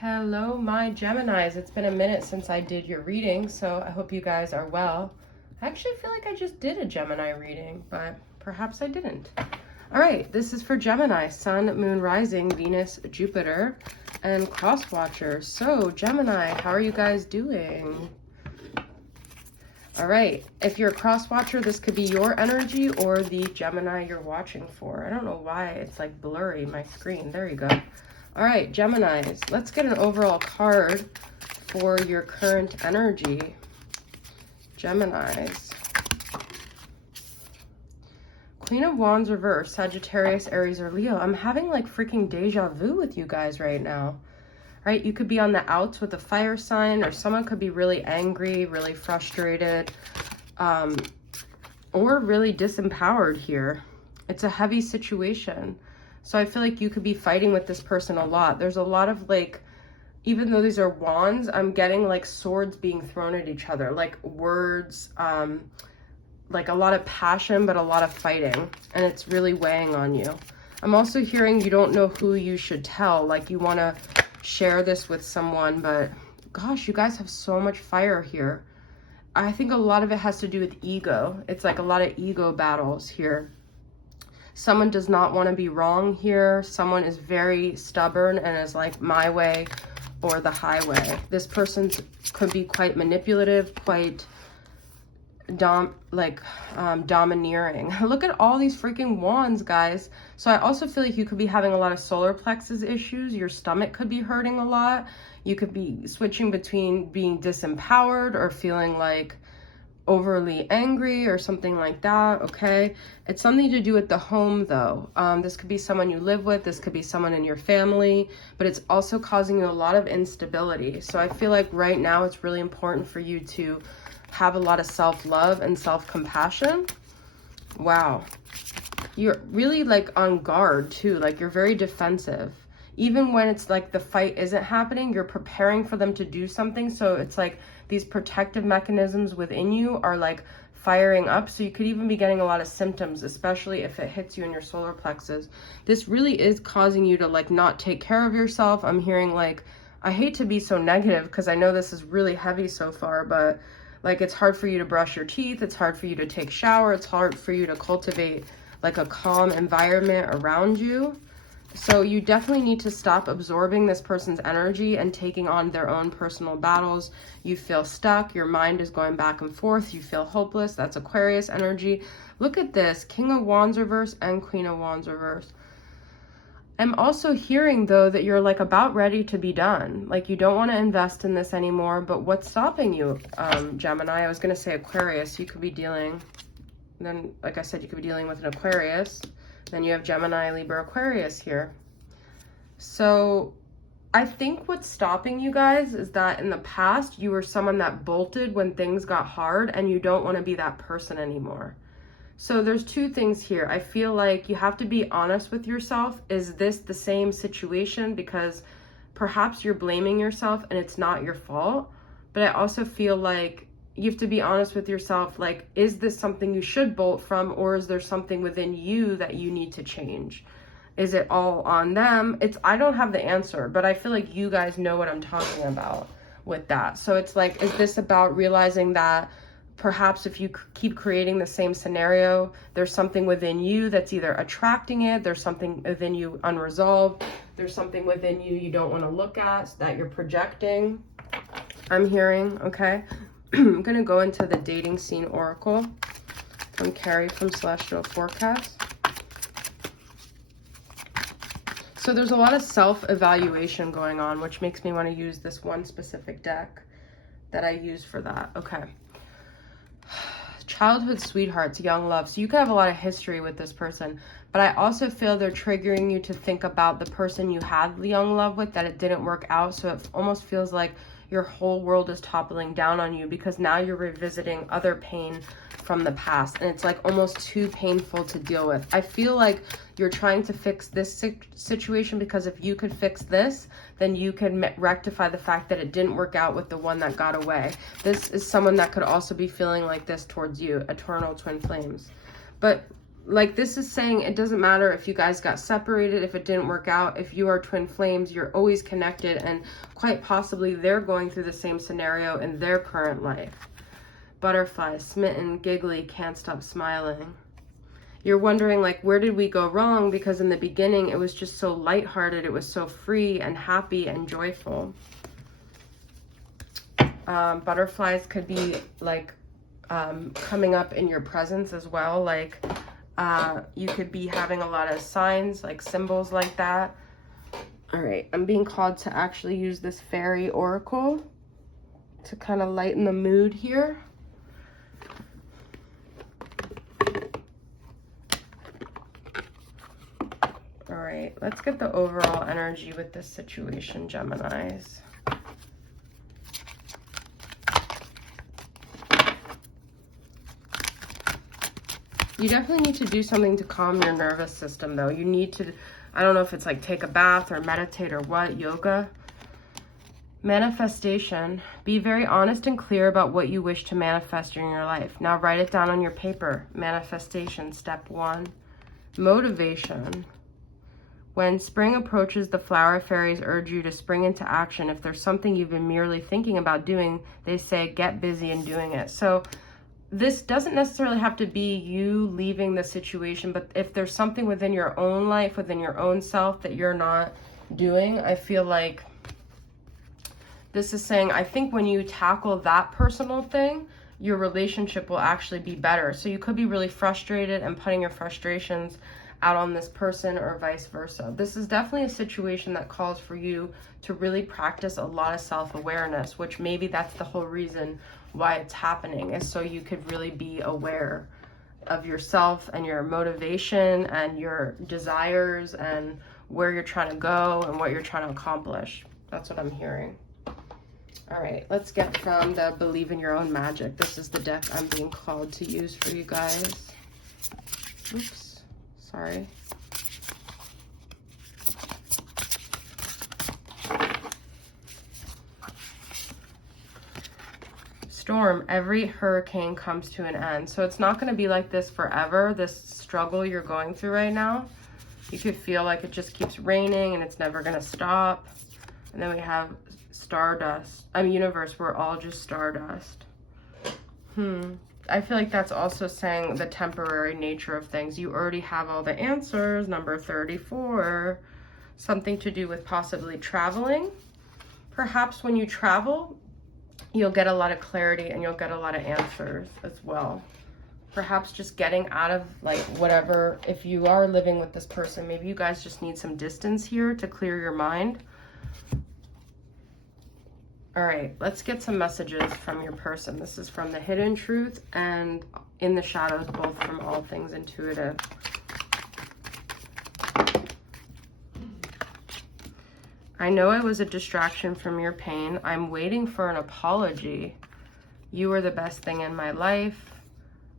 Hello, my Geminis. It's been a minute since I did your reading, so I hope you guys are well. I actually feel like I just did a Gemini reading, but perhaps I didn't. All right, this is for Gemini, Sun, Moon, Rising, Venus, Jupiter, and Cross Watchers. So, Gemini, how are you guys doing? All right, if you're a cross watcher, this could be your energy or the Gemini you're watching for. I don't know why it's like blurry, my screen. There you go. All right, Geminis, let's get an overall card for your current energy. Geminis. Queen of Wands reverse, Sagittarius, Aries, or Leo. I'm having like freaking deja vu with you guys right now. Right? You could be on the outs with a fire sign, or someone could be really angry, really frustrated, or really disempowered here. It's a heavy situation. So I feel like you could be fighting with this person a lot. There's a lot of like, even though these are wands, I'm getting like swords being thrown at each other, like words, like a lot of passion, but a lot of fighting, and it's really weighing on you. I'm also hearing you don't know who you should tell, like you want to share this with someone, but gosh, you guys have so much fire here. I think a lot of it has to do with ego. It's like a lot of ego battles here. Someone does not want to be wrong here. Someone is very stubborn and is like my way or the highway. This person could be quite manipulative, quite domineering. Look at all these freaking wands, guys. So I also feel like you could be having a lot of solar plexus issues. Your stomach could be hurting a lot. You could be switching between being disempowered or feeling like overly angry or something like that. Okay, it's something to do with the home though. This could be someone you live with, this could be someone in your family, but it's also causing you a lot of instability. So I feel like right now it's really important for you to have a lot of self-love and self-compassion. Wow, you're really like on guard too, like you're very defensive. Even when it's like the fight isn't happening, you're preparing for them to do something. So it's like these protective mechanisms within you are like firing up. So you could even be getting a lot of symptoms, especially if it hits you in your solar plexus. This really is causing you to like not take care of yourself. I'm hearing like, I hate to be so negative because I know this is really heavy so far, but like it's hard for you to brush your teeth. It's hard for you to take shower. It's hard for you to cultivate like a calm environment around you. So you definitely need to stop absorbing this person's energy and taking on their own personal battles. You feel stuck. Your mind is going back and forth. You feel hopeless. That's Aquarius energy. Look at this. King of Wands reverse and Queen of Wands reverse. I'm also hearing, though, that you're like about ready to be done. Like you don't want to invest in this anymore. But what's stopping you, Gemini? I was going to say Aquarius. You could be dealing, then like I said, you could be dealing with an Aquarius. Then you have Gemini, Libra, Aquarius here. So I think what's stopping you guys is that in the past, you were someone that bolted when things got hard and you don't want to be that person anymore. So there's two things here. I feel like you have to be honest with yourself. Is this the same situation? Because perhaps you're blaming yourself and it's not your fault. But I also feel like you have to be honest with yourself, like, is this something you should bolt from, or is there something within you that you need to change? Is it all on them? I don't have the answer, but I feel like you guys know what I'm talking about with that. So it's like, is this about realizing that perhaps if you keep creating the same scenario, there's something within you that's either attracting it, there's something within you unresolved, there's something within you you don't want to look at that you're projecting, I'm hearing, okay? I'm going to go into the dating scene oracle from Carrie from Celestial Forecast. So there's a lot of self-evaluation going on, which makes me want to use this one specific deck that I use for that. Okay. Childhood sweethearts, young love. So you could have a lot of history with this person, but I also feel they're triggering you to think about the person you had young love with, that it didn't work out. So it almost feels like your whole world is toppling down on you because now you're revisiting other pain from the past, and it's like almost too painful to deal with. I feel like you're trying to fix this situation because if you could fix this, then you can rectify the fact that it didn't work out with the one that got away. This is someone that could also be feeling like this towards you, eternal twin flames. But like this is saying it doesn't matter if you guys got separated, if it didn't work out, if you are twin flames, you're always connected, and quite possibly they're going through the same scenario in their current life. Butterfly, smitten, giggly, can't stop smiling. You're wondering, like, where did we go wrong? Because in the beginning, it was just so lighthearted. It was so free and happy and joyful. Butterflies could be, like, coming up in your presence as well. Like, you could be having a lot of signs, like symbols like that. All right, I'm being called to actually use this fairy oracle to kind of lighten the mood here. All right, let's get the overall energy with this situation, Geminis. You definitely need to do something to calm your nervous system, though. You need to, I don't know if it's like take a bath or meditate or what, yoga. Manifestation. Be very honest and clear about what you wish to manifest in your life. Now write it down on your paper. Manifestation, step 1. Motivation. When spring approaches, the flower fairies urge you to spring into action. If there's something you've been merely thinking about doing, they say get busy in doing it. So this doesn't necessarily have to be you leaving the situation, but if there's something within your own life, within your own self that you're not doing, I feel like this is saying, I think when you tackle that personal thing, your relationship will actually be better. So you could be really frustrated and putting your frustrations out on this person or vice versa. This is definitely a situation that calls for you to really practice a lot of self-awareness, which maybe that's the whole reason why it's happening, is so you could really be aware of yourself and your motivation and your desires and where you're trying to go and what you're trying to accomplish. That's what I'm hearing. All right, let's get from the Believe in Your Own Magic. This is the deck I'm being called to use for you guys. Oops, sorry. Storm, every hurricane comes to an end. So it's not going to be like this forever, this struggle you're going through right now. You could feel like it just keeps raining and it's never going to stop. And then we have stardust. Universe, we're all just stardust. I feel like that's also saying the temporary nature of things. You already have all the answers. Number 34, something to do with possibly traveling. Perhaps when you travel, you'll get a lot of clarity and you'll get a lot of answers as well. Perhaps just getting out of like whatever, if you are living with this person, maybe you guys just need some distance here to clear your mind. All right, let's get some messages from your person. This is from the Hidden Truth and In the Shadows, both from All Things Intuitive. I know I was a distraction from your pain. I'm waiting for an apology. You were the best thing in my life.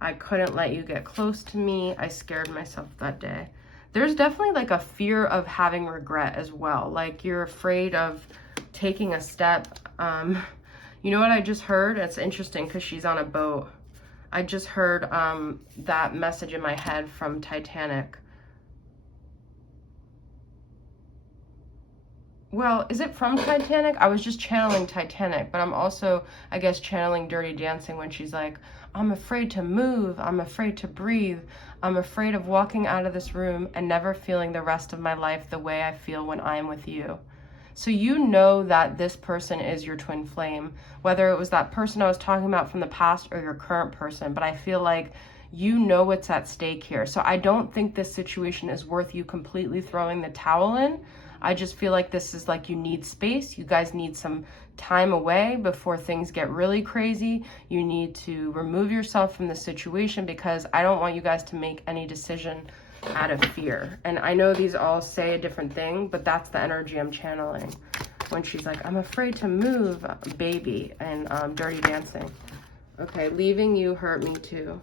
I couldn't let you get close to me. I scared myself that day. There's definitely like a fear of having regret as well. Like you're afraid of taking a step. You know what I just heard? It's interesting because she's on a boat. I just heard that message in my head from Titanic. Well, is it from Titanic? I was just channeling Titanic, but I'm also, I guess, channeling Dirty Dancing when she's like, I'm afraid to move. I'm afraid to breathe. I'm afraid of walking out of this room and never feeling the rest of my life the way I feel when I'm with you. So you know that this person is your twin flame, whether it was that person I was talking about from the past or your current person, but I feel like you know what's at stake here. So I don't think this situation is worth you completely throwing the towel in. I just feel like this is like you need space. You guys need some time away before things get really crazy. You need to remove yourself from the situation because I don't want you guys to make any decision out of fear. And I know these all say a different thing, but that's the energy I'm channeling when she's like, I'm afraid to move, baby, and Dirty Dancing. Okay, leaving you hurt me too.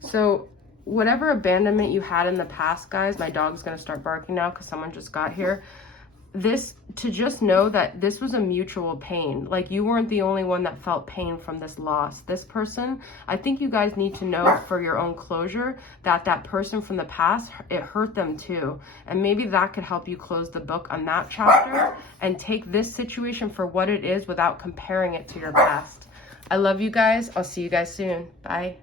So whatever abandonment you had in the past, guys, my dog's gonna start barking now because someone just got here. to just know that this was a mutual pain. Like, you weren't the only one that felt pain from this loss. This person, I think you guys need to know for your own closure that that person from the past, it hurt them too. And maybe that could help you close the book on that chapter and take this situation for what it is without comparing it to your past. I love you guys. I'll see you guys soon. Bye.